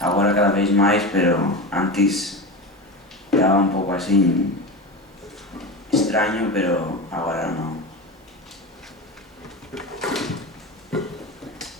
agora cada vez mais, pero antes era um pouco assim estranho, pero agora não.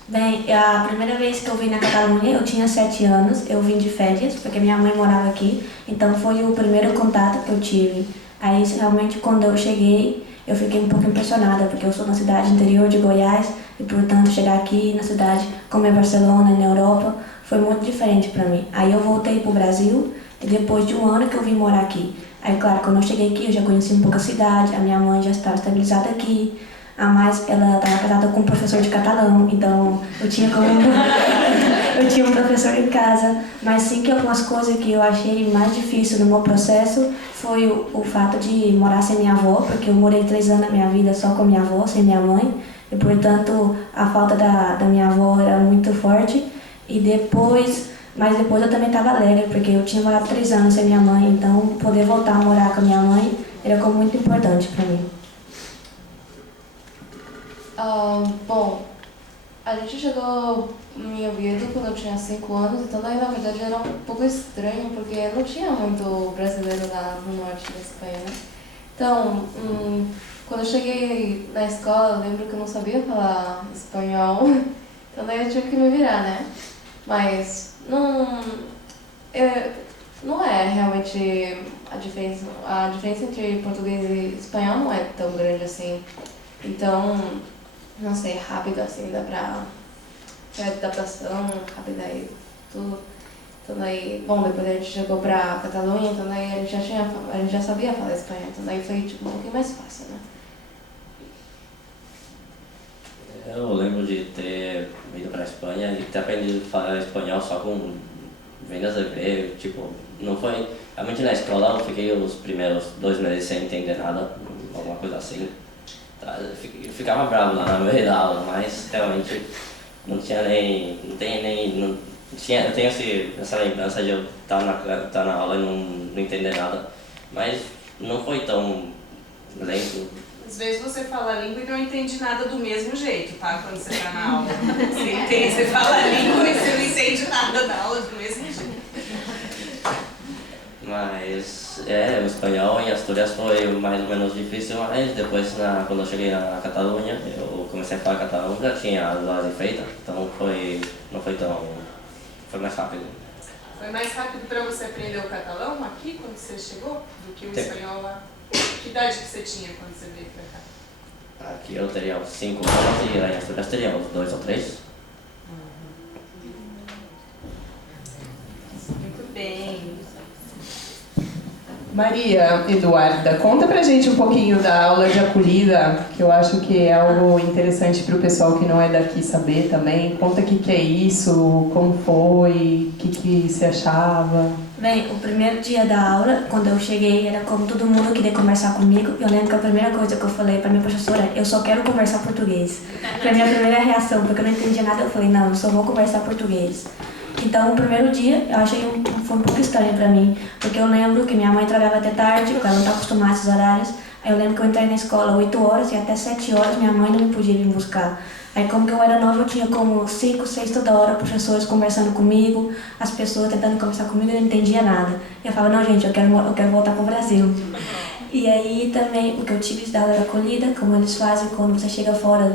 Bem, a primeira vez que eu vim na Catalunha, eu tinha 7 anos, eu vim de férias, porque minha mãe morava aqui, então foi o primeiro contato que eu tive. Aí, realmente, quando eu cheguei, eu fiquei um pouco impressionada, porque eu sou na cidade interior de Goiás, e, portanto, chegar aqui na cidade como é Barcelona, na Europa, foi muito diferente para mim. Aí eu voltei para o Brasil, e depois de um ano que eu vim morar aqui. Aí, claro, quando eu cheguei aqui, eu já conheci um pouco a cidade, a minha mãe já estava estabilizada aqui, a mais, ela estava casada com um professor de catalão, então eu tinha um professor em casa, mas sim que algumas coisas que eu achei mais difícil no meu processo foi o fato de morar sem minha avó, porque eu morei 3 anos da minha vida só com minha avó, sem minha mãe, e portanto a falta da minha avó era muito forte, mas depois eu também estava alegre, porque eu tinha morado 3 anos sem minha mãe, então poder voltar a morar com a minha mãe era como muito importante para mim. Bom, a gente chegou em Oviedo quando eu tinha 5 anos, então daí na verdade era um pouco estranho, porque não tinha muito brasileiro lá no norte da Espanha, né? Então, quando eu cheguei na escola, eu lembro que eu não sabia falar espanhol, então daí eu tive que me virar, né? Mas não é realmente a diferença entre português e espanhol não é tão grande assim, então não sei, rápido assim, dá pra ter adaptação rápida e tudo. Então daí, bom, depois a gente chegou pra Catalunha, então daí a gente já sabia falar espanhol, então daí foi tipo um pouquinho mais fácil, né? Eu lembro de ter ido pra Espanha e ter aprendido a falar espanhol só com vendas de ver, tipo, não foi... Realmente na escola eu fiquei os primeiros 2 meses sem entender nada, alguma coisa assim. Eu ficava bravo lá na meio da aula, mas realmente não tinha nem... eu tenho essa lembrança de eu estar na aula e não entender nada, mas não foi tão lento. Às vezes você fala a língua e não entende nada do mesmo jeito, tá? Quando você tá na aula. Você fala a língua e você não entende nada da aula do mesmo jeito. Mas o espanhol em Astúrias foi mais ou menos difícil, mas depois quando eu cheguei na Catalunha, eu comecei a falar catalão, já tinha a base feita, então não foi tão... foi mais rápido. Foi mais rápido para você aprender o catalão aqui, quando você chegou, do que o espanhol lá? Que idade que você tinha quando você veio pra cá? Aqui eu teria uns 5 anos e lá em Astúrias teria uns 2 ou 3. Muito bem. Maria Eduarda, conta pra gente um pouquinho da aula de acolhida, que eu acho que é algo interessante para o pessoal que não é daqui saber também. Conta o que é isso, como foi, o que você achava. Bem, o primeiro dia da aula, quando eu cheguei, era como todo mundo queria conversar comigo. Eu lembro que a primeira coisa que eu falei para minha professora, eu só quero conversar português. Foi a minha primeira reação, porque eu não entendia nada, eu falei, não, eu só vou conversar português. Então, o primeiro dia, eu achei foi um pouco estranho para mim, porque eu lembro que minha mãe trabalhava até tarde, porque ela não está acostumada a esses horários. Aí eu lembro que eu entrei na escola 8 horas e até 7 horas minha mãe não me podia vir buscar. Aí, como que eu era nova, eu tinha como 5, 6 toda hora, professores conversando comigo, as pessoas tentando conversar comigo e eu não entendia nada. Eu falava, não, gente, eu quero voltar para o Brasil. E aí também, o que eu tive da aula de acolhida, como eles fazem quando você chega fora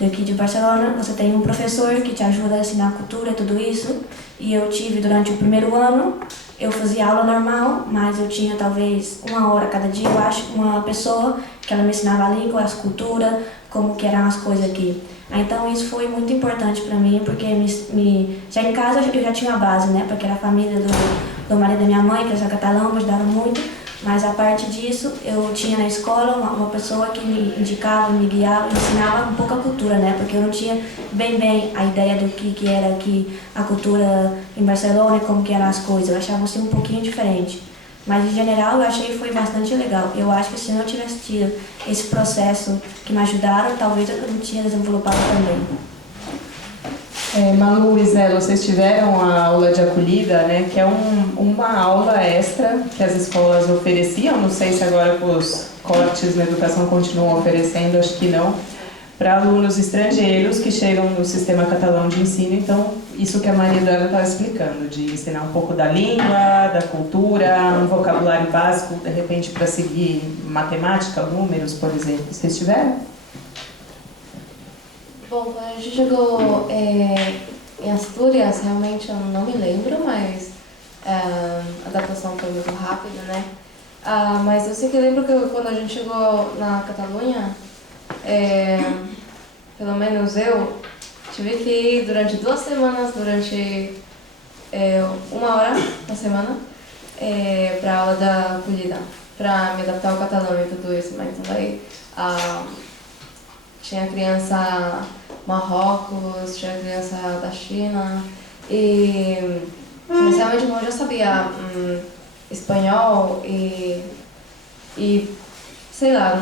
daqui de Barcelona, você tem um professor que te ajuda a ensinar a cultura e tudo isso. E eu tive durante o primeiro ano, eu fazia aula normal, mas eu tinha talvez 1 hora cada dia, eu acho, uma pessoa que ela me ensinava a língua, as culturas, como que eram as coisas aqui. Então isso foi muito importante para mim, porque já em casa eu já tinha a base, né? Porque era a família do marido da minha mãe, que era catalão, me ajudaram muito. Mas a parte disso, eu tinha na escola uma pessoa que me indicava, me guiava, me ensinava um pouco a cultura, né? Porque eu não tinha bem a ideia do que era aqui a cultura em Barcelona e como que eram as coisas. Eu achava assim um pouquinho diferente. Mas, em geral, eu achei que foi bastante legal. Eu acho que se eu não tivesse tido esse processo que me ajudaram, talvez eu não tinha desenvolupado também. Malu e Zé, vocês tiveram a aula de acolhida, né, que é uma aula extra que as escolas ofereciam, não sei se agora os cortes na educação continuam oferecendo, acho que não, para alunos estrangeiros que chegam no sistema catalão de ensino. Então, isso que a Maria Eduarda estava explicando, de ensinar um pouco da língua, da cultura, um vocabulário básico, de repente, para seguir matemática, números, por exemplo. Vocês tiveram? Bom, quando a gente chegou em Astúrias, realmente eu não me lembro, mas a adaptação foi muito rápida, né? Mas eu sei que lembro que quando a gente chegou na Catalunha, pelo menos eu tive que ir durante 2 semanas, durante 1 hora na semana, para aula da acolhida, para me adaptar ao catalão e tudo isso. Mas então daí tinha criança Marrocos, tinha criança da China e inicialmente como eu já sabia espanhol e sei lá,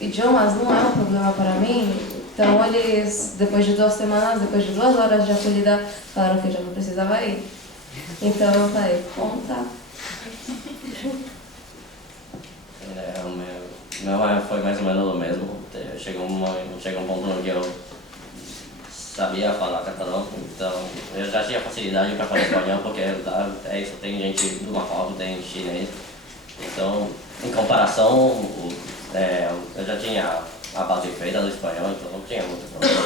idiomas não é um problema para mim, então eles, depois de 2 semanas, depois de 2 horas de acolhida, falaram que eu já não precisava ir. Então eu falei, bom, tá. O meu foi mais ou menos o mesmo. Chegou um ponto no que eu sabia falar catalão, então eu já tinha facilidade para falar espanhol, porque é isso, tem gente do Marrocos, tem chinês. Então, em comparação, eu já tinha a base feita do espanhol, então não tinha muito problema.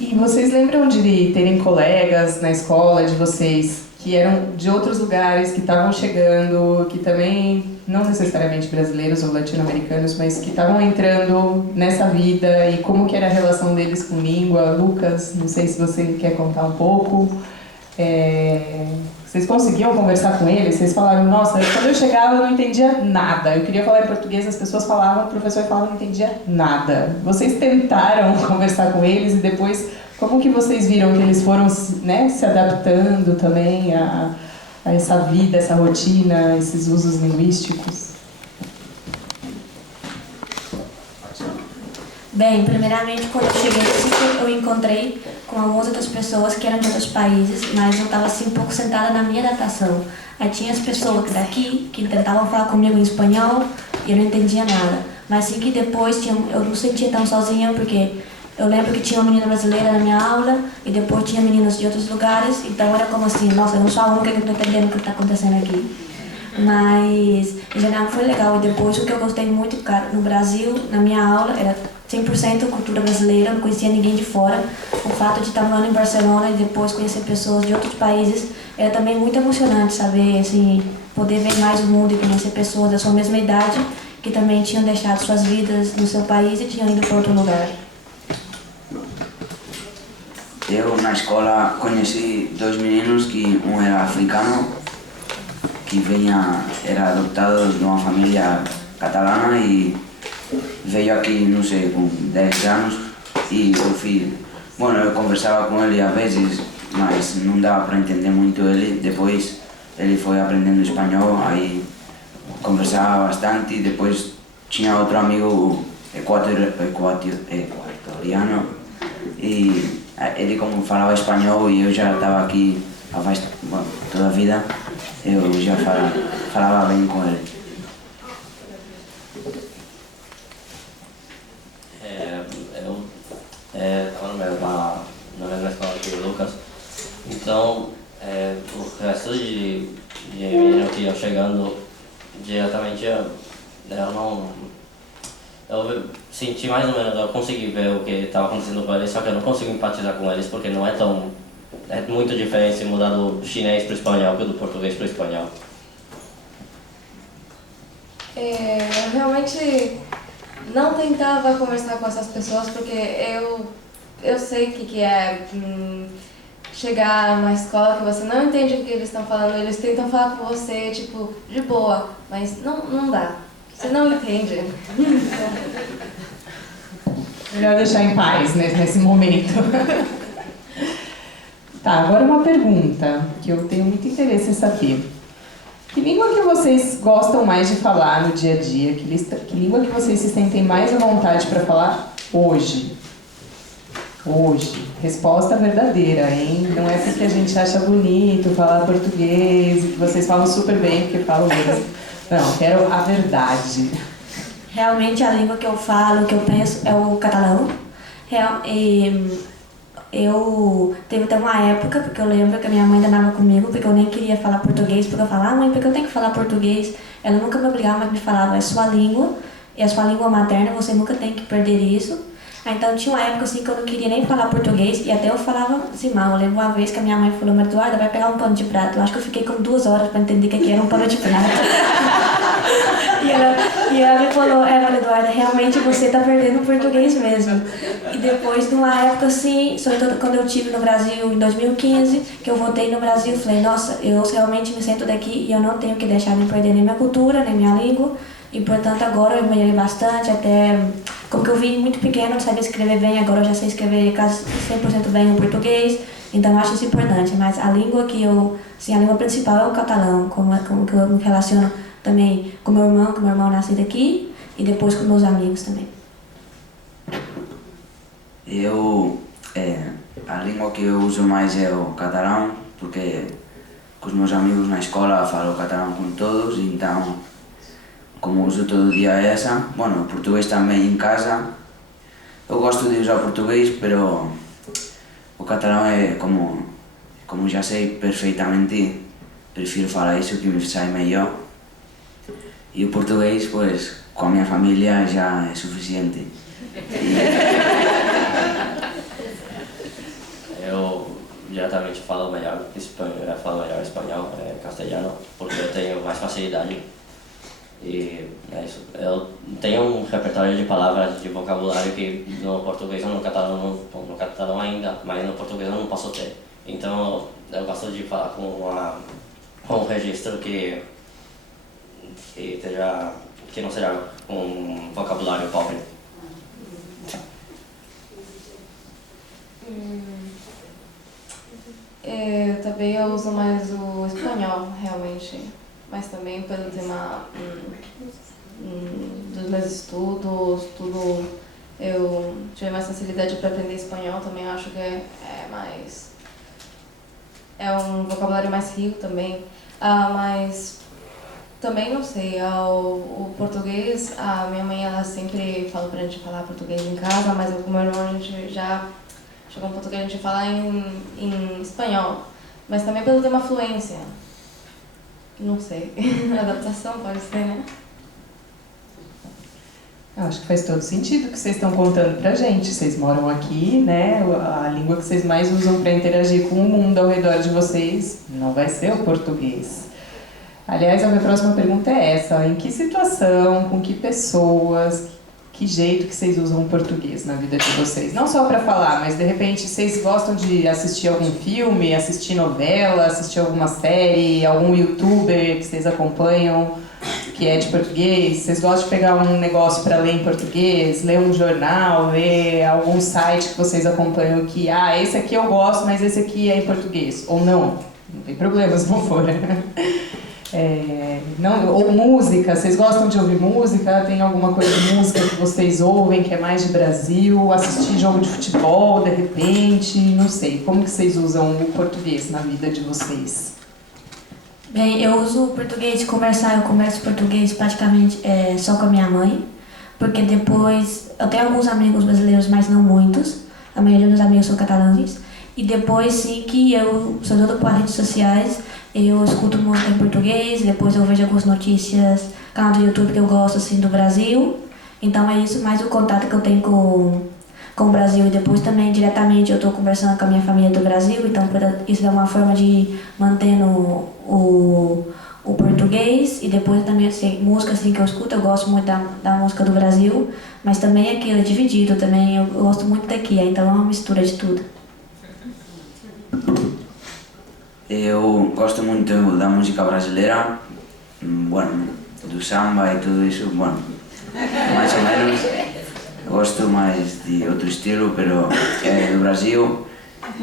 E vocês lembram de terem colegas na escola de vocês que eram de outros lugares, que estavam chegando, que também, não necessariamente brasileiros ou latino-americanos, mas que estavam entrando nessa vida, e como que era a relação deles com língua? Lucas, não sei se você quer contar um pouco. Vocês conseguiam conversar com eles? Vocês falaram, nossa, quando eu chegava eu não entendia nada. Eu queria falar em português, as pessoas falavam, o professor falava, não entendia nada. Vocês tentaram conversar com eles e depois, como que vocês viram que eles foram, né, se adaptando também a essa vida, essa rotina, a esses usos linguísticos? Bem, primeiramente, quando eu cheguei, eu encontrei com algumas outras pessoas que eram de outros países, mas eu estava assim um pouco sentada na minha adaptação. Aí tinha as pessoas daqui que tentavam falar comigo em espanhol e eu não entendia nada. Mas assim que depois eu não sentia tão sozinha, porque eu lembro que tinha uma menina brasileira na minha aula e depois tinha meninas de outros lugares, então era como assim, nossa, eu não sou a única que não estou entendendo o que está acontecendo aqui. Mas em geral foi legal. E depois o que eu gostei muito, cara, no Brasil, na minha aula, era 100% cultura brasileira, não conhecia ninguém de fora. O fato de estar morando em Barcelona e depois conhecer pessoas de outros países era também muito emocionante, saber, assim, poder ver mais o mundo e conhecer pessoas da sua mesma idade que também tinham deixado suas vidas no seu país e tinham ido para outro lugar. Eu na escola conheci 2 meninos que um era africano, que era adoptado de uma família catalana e veio aqui, não sei, com 10 anos e eu conversava com ele às vezes, mas não dava para entender muito ele. Depois ele foi aprendendo espanhol, aí conversava bastante e depois tinha outro amigo equatoriano e ele como falava espanhol e eu já estava aqui toda a vida, eu já falava bem com ele. Eu estava na mesma escola que o Lucas, então o resto de menino que iam chegando diretamente, eu senti mais ou menos, eu consegui ver o que estava acontecendo com eles, só que eu não consigo empatizar com eles porque não é muito diferente se mudar do chinês para o espanhol que do português para o espanhol. Eu realmente não tentava conversar com essas pessoas porque eu sei o que é chegar numa escola que você não entende o que eles estão falando, eles tentam falar com você, tipo, de boa, mas não dá. Você não entende. Melhor deixar em paz, né, nesse momento. Tá, agora uma pergunta que eu tenho muito interesse em saber. Que língua que vocês gostam mais de falar no dia a dia? Que língua que vocês se sentem mais à vontade para falar hoje? Hoje. Resposta verdadeira, hein? Não é porque a gente acha bonito falar português, que vocês falam super bem porque falam mesmo. Não, quero a verdade. Realmente a língua que eu falo, que eu penso é o catalão. Eu teve até uma época, porque eu lembro que a minha mãe danava comigo, porque eu nem queria falar português, porque eu falava, mãe, porque eu tenho que falar português? Ela nunca me obrigava, mas me falava, é sua língua, é a sua língua materna, você nunca tem que perder isso. Então tinha uma época assim que eu não queria nem falar português e até eu falava assim mal. Eu lembro uma vez que a minha mãe falou, mas Eduarda, vai pegar um pano de prato. Eu acho que eu fiquei com 2 horas para entender o que era um pano de prato. e ela me falou, Eduarda, realmente você tá perdendo o português mesmo. E depois de uma época assim, sobretudo quando eu estive no Brasil em 2015, que eu voltei no Brasil, falei, nossa, eu realmente me sinto daqui e eu não tenho que deixar de perder nem minha cultura, nem minha língua. E portanto agora eu melhorei bastante, até como que eu vim muito pequeno, não sabia escrever bem, agora eu já sei escrever quase 100% bem o português, então eu acho isso importante. Mas a língua que eu, assim, a língua principal é o catalão, como que eu me relaciono também com meu irmão, que meu irmão nasce daqui, e depois com meus amigos também. A língua que eu uso mais é o catalão, porque com os meus amigos na escola falo catalão com todos, então como uso todo dia essa, bueno, português também em casa. Eu gosto de usar português, pero o catalão é como já sei perfeitamente, prefiro falar isso que me sai melhor. E o português, pues, com a minha família já é suficiente. Eu diretamente falo melhor espanhol, castelhano, porque eu tenho mais facilidade. E é isso. Eu tenho um repertório de palavras, de vocabulário que no português ou no catalão ainda, mas no português eu não posso ter. Então eu gosto de falar com um registro que não seja um vocabulário pobre. Eu também uso mais o espanhol, realmente. Mas também pelo tema dos meus estudos, tudo, eu tive mais facilidade para aprender espanhol também, eu acho que é um vocabulário mais rico também, mas também não sei, o português, a minha mãe ela sempre fala pra gente falar português em casa, mas eu com meu irmão a gente já chegou um ponto que a gente fala em espanhol, mas também pelo tema fluência. Não sei, adaptação pode ser, né? Eu acho que faz todo sentido o que vocês estão contando pra gente. Vocês moram aqui, né? A língua que vocês mais usam para interagir com o mundo ao redor de vocês não vai ser o português. Aliás, a minha próxima pergunta é essa. Em que situação, com que pessoas, que jeito que vocês usam o português na vida de vocês? Não só para falar, mas de repente vocês gostam de assistir algum filme, assistir novela, assistir alguma série, algum youtuber que vocês acompanham que é de português? Vocês gostam de pegar um negócio para ler em português, ler um jornal, ler algum site que vocês acompanham que, esse aqui eu gosto, mas esse aqui é em português? Ou não? Não tem problema se não for. Ou música, vocês gostam de ouvir música? Tem alguma coisa de música que vocês ouvem que é mais de Brasil? Assistir jogo de futebol, de repente? Não sei. Como que vocês usam o português na vida de vocês? Bem, eu uso o português de conversar, eu converso português praticamente só com a minha mãe, porque depois, eu tenho alguns amigos brasileiros, mas não muitos, a maioria dos amigos são catalães, e depois sim que eu, sobretudo por redes sociais, eu escuto música em português, depois eu vejo algumas notícias, canal do YouTube que eu gosto assim do Brasil, então é isso, mais o contato que eu tenho com o Brasil, e depois também diretamente eu estou conversando com a minha família do Brasil, então isso é uma forma de manter o português, e depois também assim, música assim, que eu escuto, eu gosto muito da música do Brasil, mas também aquilo é dividido, também eu gosto muito daqui, então é uma mistura de tudo. Eu gosto muito da música brasileira, bueno, do samba e tudo isso, bueno, mais ou menos. Gosto mais de outro estilo, pero é do Brasil.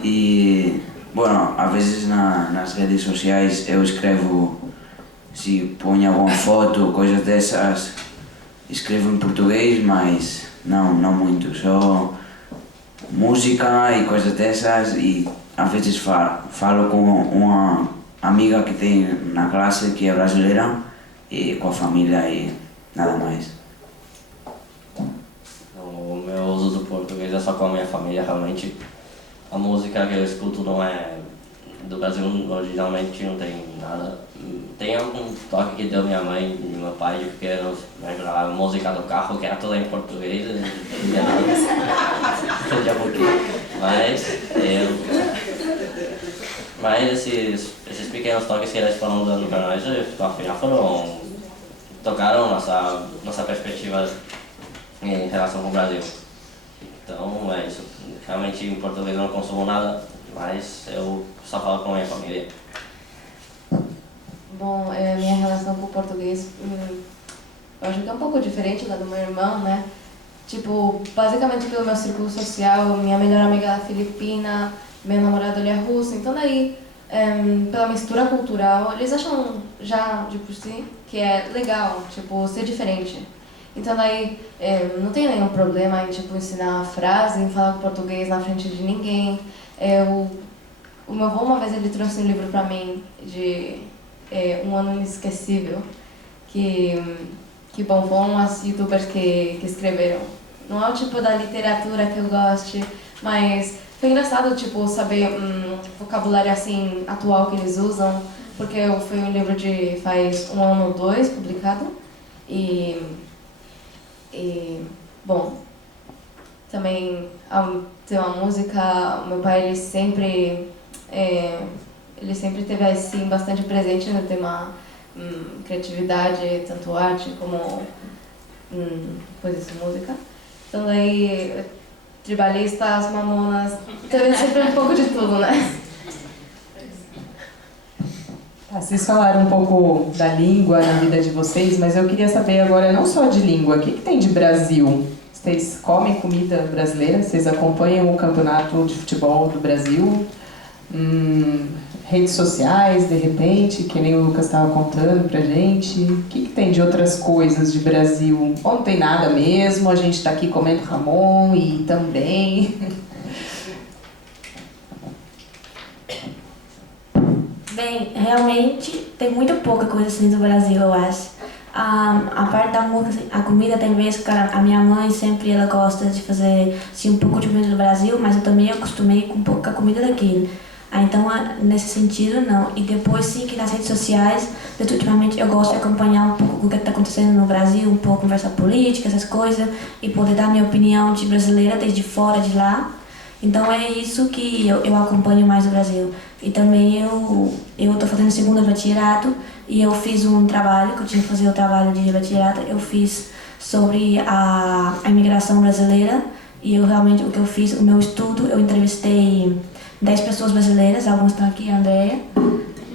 E, bueno, às vezes nas redes sociais eu escrevo, se ponho alguma foto, coisas dessas, escrevo em português, mas não muito, só música e coisas dessas, e às vezes falo com uma amiga que tem na classe que é brasileira e com a família e nada mais. O meu uso do português é só com a minha família, realmente. A música que eu escuto não é do Brasil, originalmente não tem nada. Tem algum toque que deu minha mãe e meu pai de pequenos, a música do carro, que era toda em português, não entendia nada. Entendia pouquinho. Mas esses pequenos toques que eles foram dando para nós, afinal tocaram nossa perspectiva em relação com o Brasil. Então é isso. Realmente em português eu não consumo nada, mas eu só falo com a minha família. Bom, minha relação com o português, eu acho que é um pouco diferente da do meu irmão, né? Tipo, basicamente pelo meu círculo social, minha melhor amiga é filipina, meu namorado ele é russo, então daí, pela mistura cultural, eles acham já, de por si, que é legal, tipo, ser diferente. Então daí, não tem nenhum problema em, tipo, ensinar a frase, em falar português na frente de ninguém. O meu avô, uma vez, ele trouxe um livro pra mim de Um Ano Inesquecível, que bom, foram as youtubers que escreveram. Não é o tipo da literatura que eu goste, mas foi engraçado, tipo, saber vocabulário, assim, atual que eles usam, porque foi um livro de faz 1 ano ou 2 publicado, bom, também tem uma música, meu pai ele sempre teve assim bastante presente no tema criatividade, tanto arte como coisas de música. Então daí tribalistas, mamonas, teve sempre um pouco de tudo, né? Vocês falaram um pouco da língua na vida de vocês, mas eu queria saber agora não só de língua, o que tem de Brasil? Vocês comem comida brasileira? Vocês acompanham o campeonato de futebol do Brasil? Redes sociais, de repente, que nem o Lucas estava contando pra gente. O que tem de outras coisas de Brasil? Ou não tem nada mesmo, a gente está aqui comendo Ramon e também... Bem, realmente tem muito pouca coisa assim do Brasil, eu acho. A parte da música, assim, a comida tem vezes que a minha mãe sempre ela gosta de fazer assim, um pouco de comida do Brasil, mas eu também acostumei com um pouco com a comida daqui. Então, nesse sentido, não. E depois, sim, que nas redes sociais, ultimamente eu gosto de acompanhar um pouco o que está acontecendo no Brasil, um pouco conversa política, essas coisas, e poder dar minha opinião de brasileira desde fora de lá. Então é isso que eu acompanho mais do Brasil. E também eu estou fazendo segundo bachillerato e eu fiz um trabalho, que eu tinha que fazer o trabalho de bachillerato, eu fiz sobre a imigração brasileira e eu realmente, o que eu fiz, o meu estudo, eu entrevistei 10 pessoas brasileiras, algumas estão aqui, a Andrea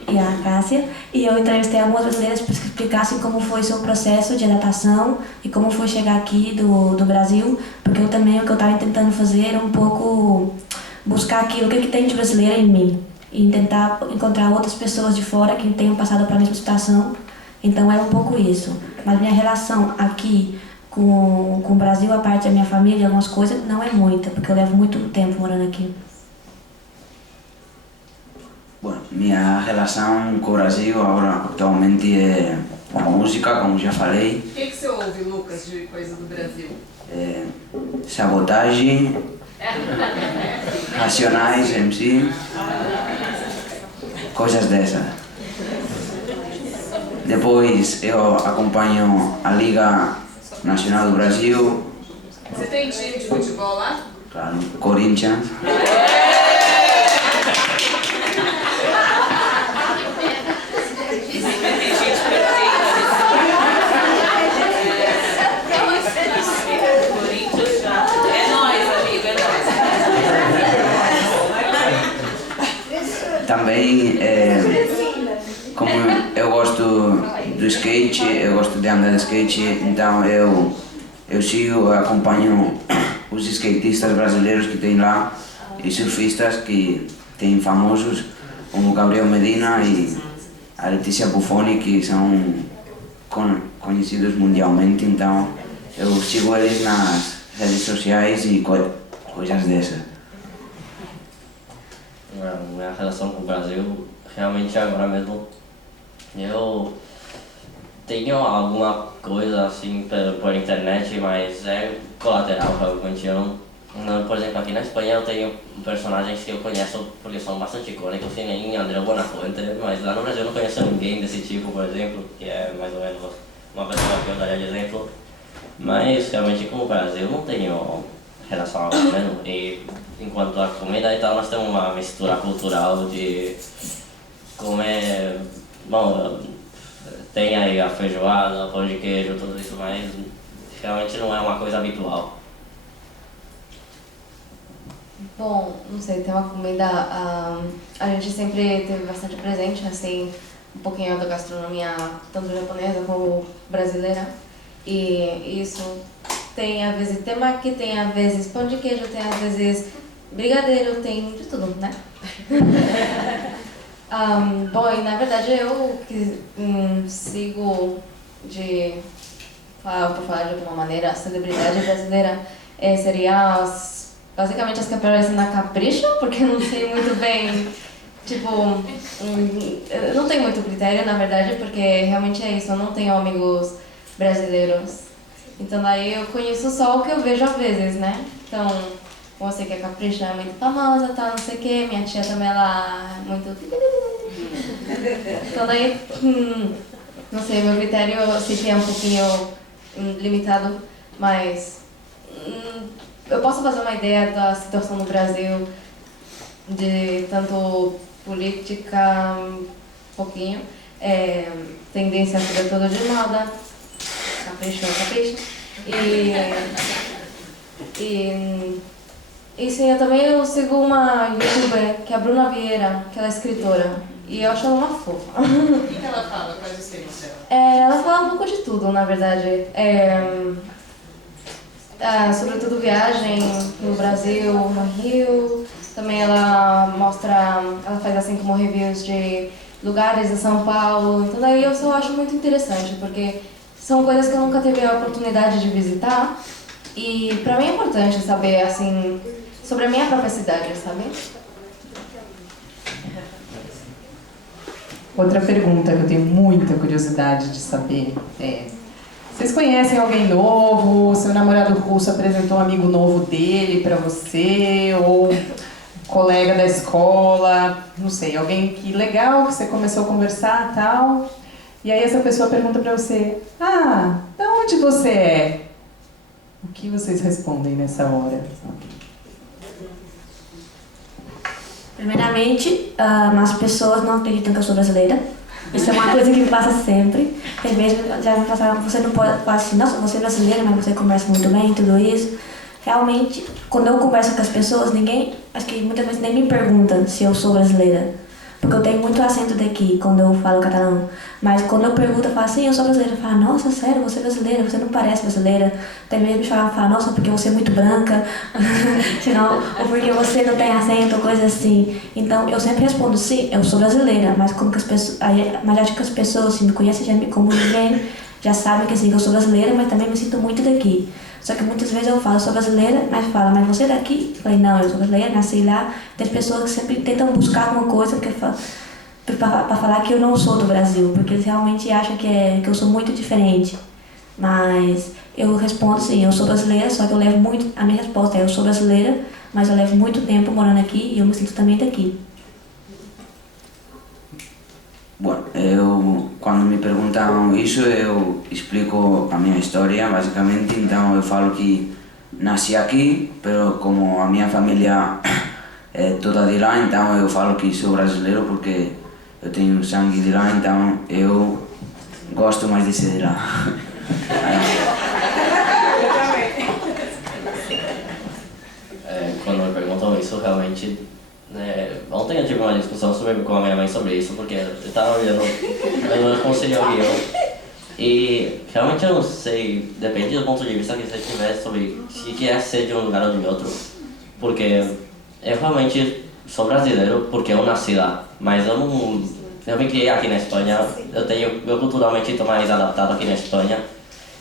e a Cássia, e eu entrevistei algumas brasileiras para que explicassem como foi o seu processo de adaptação e como foi chegar aqui do Brasil, porque eu também, o que eu estava tentando fazer era um pouco buscar aquilo, o que tem de brasileira em mim, e tentar encontrar outras pessoas de fora que tenham passado pela mesma situação, então era um pouco isso. Mas minha relação aqui com o Brasil, a parte da minha família, algumas coisas, não é muita, porque eu levo muito tempo morando aqui. Bueno, minha relação com o Brasil agora atualmente é a música, como já falei. O que você ouve, Lucas, de coisa do Brasil? Sabotagem, Racionais, MC, coisas dessas. Depois eu acompanho a Liga Nacional do Brasil. Você tem time de futebol lá? Claro, Corinthians. Também, como eu gosto do skate, eu gosto de andar de skate, então eu sigo, acompanho os skatistas brasileiros que tem lá e surfistas que tem famosos como Gabriel Medina e a Letícia Buffoni, que são conhecidos mundialmente, então eu sigo eles nas redes sociais e coisas dessas. Minha relação com o Brasil, realmente agora mesmo, eu tenho alguma coisa assim por internet, mas é colateral, realmente eu Por exemplo, aqui na Espanha eu tenho personagens que eu conheço porque são bastante icônicos, que nem André Buenafuente, mas lá no Brasil eu não conheço ninguém desse tipo, por exemplo, que é mais ou menos uma pessoa que eu daria de exemplo. Mas realmente com o Brasil não tenho relação alguma, né? E enquanto a comida e tal, nós temos uma mistura cultural de comer, bom, tem aí a feijoada, pão de queijo, tudo isso, mas realmente não é uma coisa habitual. Bom, não sei, tem uma comida. A gente sempre teve bastante presente, assim, um pouquinho da gastronomia, tanto japonesa como brasileira. E isso tem às vezes temaki, tem às vezes pão de queijo, tem às vezes brigadeiro, tem de tudo, né? Bom, e na verdade eu que sigo por falar de alguma maneira, a celebridade brasileira seria basicamente as que aparecem na Capricho, porque eu não sei muito bem, tipo, eu não tenho muito critério, na verdade, porque realmente é isso, eu não tenho amigos brasileiros. Então daí eu conheço só o que eu vejo às vezes, né? Então, eu sei que a Capricho é muito famosa, tá, não sei o que, minha tia também ela é muito... Então daí, não sei, meu critério eu sei que é um pouquinho limitado, mas eu posso fazer uma ideia da situação no Brasil, de tanto política, um pouquinho, tendência sobretudo de moda, capricho. E sim, eu sigo uma youtuber, que é a Bruna Vieira, que ela é escritora, e eu acho ela uma fofa. O que ela fala? Quais os temas dela? Ela fala um pouco de tudo, na verdade. Sobretudo viagem no Brasil, no Rio. Também ela faz assim como reviews de lugares de São Paulo. Então daí eu só acho muito interessante, porque são coisas que eu nunca tive a oportunidade de visitar. E pra mim é importante saber, assim, sobre a minha própria cidade, sabe? Outra pergunta que eu tenho muita curiosidade de saber é: vocês conhecem alguém novo? Seu namorado russo apresentou um amigo novo dele pra você? Ou colega da escola? Não sei, alguém que legal, que você começou a conversar e tal. E aí essa pessoa pergunta pra você: ah, de onde você é? O que vocês respondem nessa hora? Primeiramente, as pessoas não acreditam que eu sou brasileira. Isso é uma coisa que me passa sempre. Tem vezes já me passaram, você não pode falar assim, nossa, você é brasileira, mas você conversa muito bem, tudo isso. Realmente, quando eu converso com as pessoas, acho que muitas vezes nem me perguntam se eu sou brasileira. Porque eu tenho muito acento daqui quando eu falo catalão. Mas quando eu pergunto, eu falo assim, eu sou brasileira. Eu falo, nossa, sério, você é brasileira, você não parece brasileira. Até mesmo me falam, nossa, porque você é muito branca. Senão, ou porque você não tem acento, coisa assim. Então, eu sempre respondo, sim, eu sou brasileira. Mas como que as pessoas, mas acho que as pessoas assim, me conhecem já como ninguém, já sabem que assim, eu sou brasileira, mas também me sinto muito daqui. Só que muitas vezes eu falo, sou brasileira, mas fala, mas você é daqui? Eu falei, não, eu sou brasileira, nasci lá. Tem pessoas que sempre tentam buscar alguma coisa para falar que eu não sou do Brasil, porque eles realmente acham que eu sou muito diferente. Mas eu respondo sim, eu sou brasileira, só que eu levo muito... A minha resposta é, eu sou brasileira, mas eu levo muito tempo morando aqui e eu me sinto também daqui. Bom, quando me perguntam isso, eu explico a minha história, basicamente. Então eu falo que nasci aqui, mas como a minha família é toda de lá, então eu falo que sou brasileiro porque eu tenho sangue de lá, então eu gosto mais de ser de lá. Quando me perguntam isso, realmente... ontem eu tive uma discussão com a minha mãe sobre isso, porque eu estava olhando, eu aconselho o guião. E realmente eu não sei, depende do ponto de vista que você tiver sobre se quer ser de um lugar ou de outro. Porque eu realmente sou brasileiro porque eu nasci lá, mas eu me criei aqui na Espanha, eu culturalmente estou mais adaptado aqui na Espanha.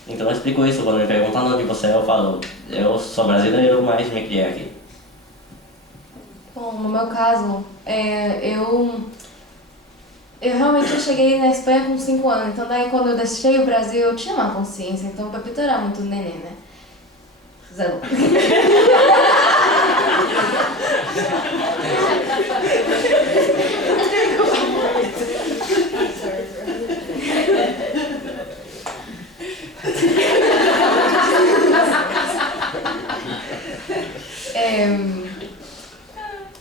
Então eu explico isso, quando me perguntam onde você é, eu falo, eu sou brasileiro, mas me criei aqui. Bom, no meu caso, eu realmente cheguei na Espanha com 5 anos, então daí quando eu deixei o Brasil eu tinha uma consciência, então o Pepito era muito neném, né? Zero.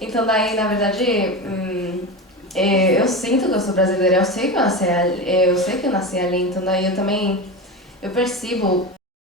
Então daí, na verdade, eu sinto que eu sou brasileira, eu sei que eu nasci ali, então daí eu também, eu percebo